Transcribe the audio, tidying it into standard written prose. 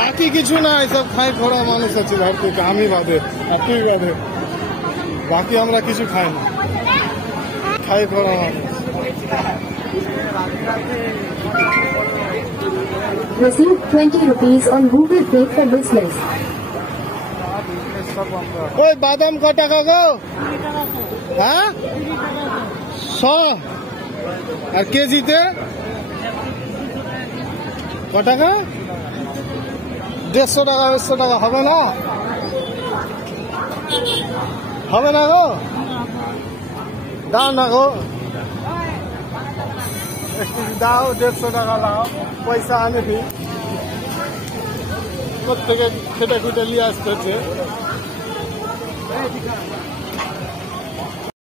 বাকি কিছু না, এসব খাই খোড়া মানুষ আছে ধরতে, আমি বাদে আর তুই বাদে, বাকি আমরা কিছু খাই না, খাই খোড়া মানুষ। Receive 20 rupees on Google Pay for business. ওই বাদাম ক টাকা গো? হ্যাঁ 100 আর কেজিতে ক টাকা? 150 টাকা 150 টাকা হবে না? হবে না গো, দাও না গো, একটু দাও, 150 টাকা লাও, পয়সা আনে দিই, প্রত্যেকে খেটে খুটে নিয়ে আসতেছে।